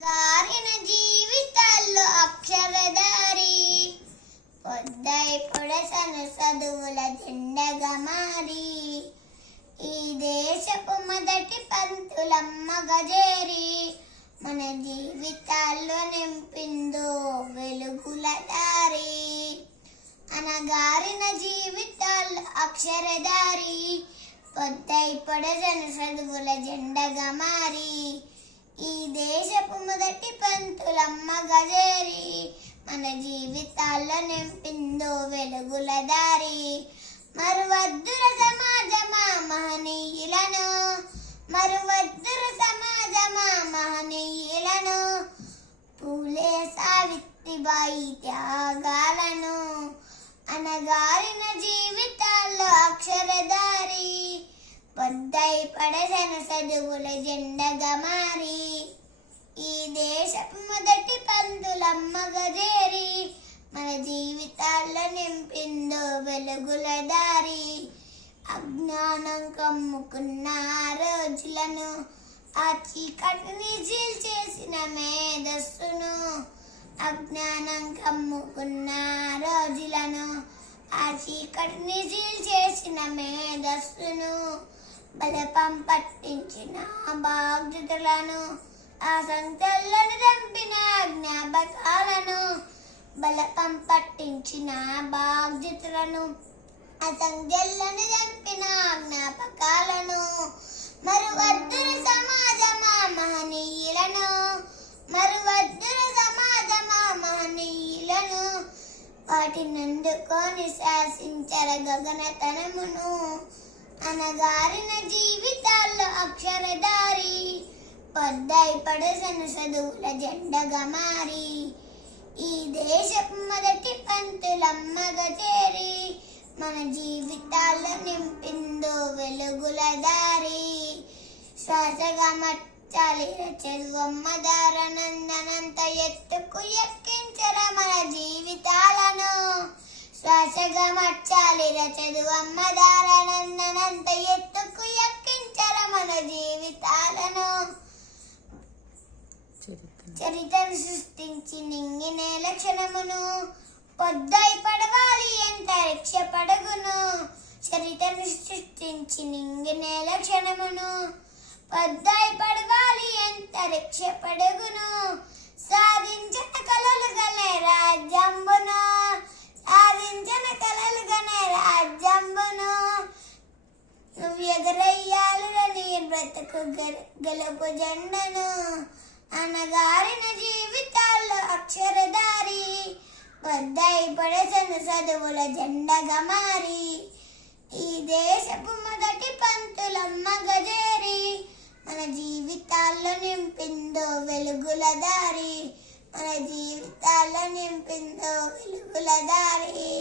గారిన జీవితాల్లో అక్షరధారి పొద్దై పొడసను చదువుల జెండగా మారి ఈ దేశపు మొదటి పంతులమ్మగా చేరి మన జీవితాల్లో నింపిందో వెలుగుల దారి. అనగారిన జీవితాల్లో అక్షరధారి పొద్దై పొడసను చదువుల జెండగా మారి ఈ దేశపు మొదటి పంతులమ్మగా చేరి మన జీవితాల్లో నింపిందో వెలుగుల దారి. మరువద్దుర సమాజమా మహనీయులను, మరువద్దుర సమాజమా మహనీయులను, పూలే సావిత్రిబాయి త్యాగాలను. అనగారిన జీవితాల్లో అక్షరధారి పొద్దై పడసను చదువుల జెండగా మారి ఈ దేశపు మొదటి పంతులమ్మగా చేరి మన జీవితాల్లో నింపిందో వెలుగుల దారి. అజ్ఞానం కమ్ముకున్న రోజులను, ఆ చీకటిని చీల్చేసిన మేధస్సును, అజ్ఞానం కమ్ముకున్న రోజులను, ఆ చీకటిని చీల్చేసిన మేధస్సును, బలపం పట్టించిన బాధ్యతలను, ఆ సంఖ్యలను చంపిన జ్ఞాపకాలను, బలపం పట్టించిన బాధ్యతలను, ఆ సంఖ్యలను చంపిన జ్ఞాపకాలను. మరువద్దుర సమాజమా మహనీయులను, మరువద్దుర సమాజమా మహనీయులను, వాటినందుకొని శాసించర గగనతనమును. అనగారిన జీవితాల్లో అక్షరధారి పొద్దై పడసను చదువుల జెండగా మారి ఈ దేశపు మొదటి పంతులమ్మగా చేరి మన జీవితాల్లో నింపిందో వెలుగుల దారి. శ్వాసగా మర్చాలి చదువమ్మ దారనందనంత ఎత్తుకు ఎక్కించర మన జీవితాలను. శ్వాసగా మర్చాలి చదువమ్మ దారనందనంత ఎత్తుకు ఎక్కించర మన జీవితాలను. చరిత్రను సృష్టించి నింగినే లక్షణమును పొద్దై పడవాలి ఎంత రక్ష పడగును. చరిత్రను సృష్టించి నింగినే లక్షణమును పొద్దై పడవాలి ఎంత రక్ష పడగును. సాధించిన కలలు గనే రాజ్యంబును, సాధించిన కలలు గనే రాజ్యంబును, నువ్వు ఎగరయ్యాలురని బ్రతుకు గెలుపు జెండను. అనగారిన జీవితాల్లో అక్షరధారి పొద్దై పడసను చదువుల జెండగా మారి ఈ దేశపు మొదటి పంతులమ్మగా చేరి మన జీవితాల్లో నింపిందో వెలుగుల దారి, మన జీవితాల్లో నింపిందో వెలుగుల దారి.